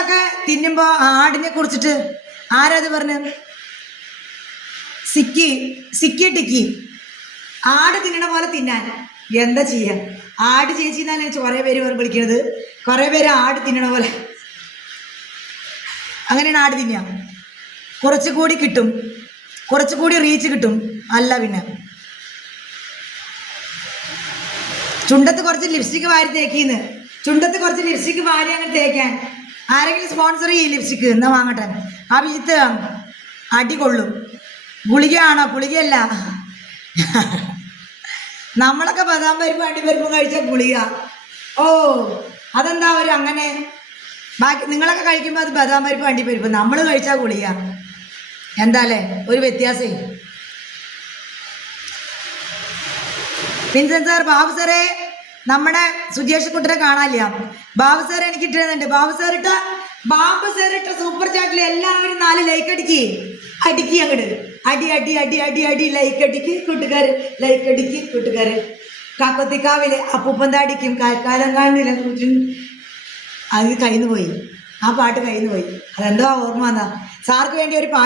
നമ്മളൊക്കെ തിന്നുമ്പോ ആടിനെ കുറിച്ചിട്ട് ആരാത് പറഞ്ഞു? സിക്കി ടിക്കി. ആട് തിന്നണ പോലെ തിന്നാൻ എന്താ ചെയ്യാ? ആട് ചേച്ചി എന്നാണ് കുറെ പേര് വിളിക്കണത്. കുറെ പേര് ആട് തിന്നണ പോലെ. അങ്ങനെയാണ് ആട് തിന്നാ. കുറച്ചുകൂടി കിട്ടും, കുറച്ചുകൂടി റീച്ച് കിട്ടും. അല്ല പിന്നെ ചുണ്ടത്ത് കുറച്ച് ലിപ്സ്റ്റിക്ക് വാരി തേക്കിന്ന്. ചുണ്ടത്ത് കുറച്ച് ലിപ്സ്റ്റിക്ക് വാരി അങ്ങനെ തേക്കാൻ ആരെങ്കിലും സ്പോൺസർ ചെയ്യും ലിപ്സ്റ്റിക്ക് എന്നാ വാങ്ങട്ടെ. ആ വിജിത്ത് അടി കൊള്ളും. ഗുളികയാണോ? ഗുളികയല്ല. നമ്മളൊക്കെ ബദാം പരിപ്പും അണ്ടിപ്പരിപ്പും കഴിച്ച ഗുളിക. ഓ അതെന്താ ഒരു അങ്ങനെ? ബാക്കി നിങ്ങളൊക്കെ കഴിക്കുമ്പോൾ അത് ബദാം പരിപ്പും അണ്ടിപ്പരിപ്പും, നമ്മൾ കഴിച്ചാൽ ഗുളിക. എന്താല്ലേ ഒരു വ്യത്യാസേ. വിൻസെന്റ് സാർ, ബാബു സാറേ, നമ്മുടെ സുജേഷ് കുട്ടനെ കാണാനില്ല. ബാബു സാർ എനിക്ക് ഇട്ടിരുന്നുണ്ട്. ബാബു സാർ ഇട്ട സൂപ്പർ ചാറ്റിൽ എല്ലാവരും 4 ലൈക്ക് അടിക്കി അങ്ങോട്ട്. അടി അടി അടി അടി അടി ലൈക്ക് അടിക്ക് കൂട്ടുകാര്, ലൈക്ക് അടിക്ക് കൂട്ടുകാര്. കാക്കത്തിക്കാവിലെ അപ്പൂപ്പന്താടിക്കും കാലം കാണില്ല. അത് കയ്യിൽ നിന്ന് പോയി, ആ പാട്ട് കയ്യിൽ നിന്ന് പോയി. അതെന്തോ ഓർമ്മ വന്നാ സാർക്ക് വേണ്ടി ഒരു പാട്ട്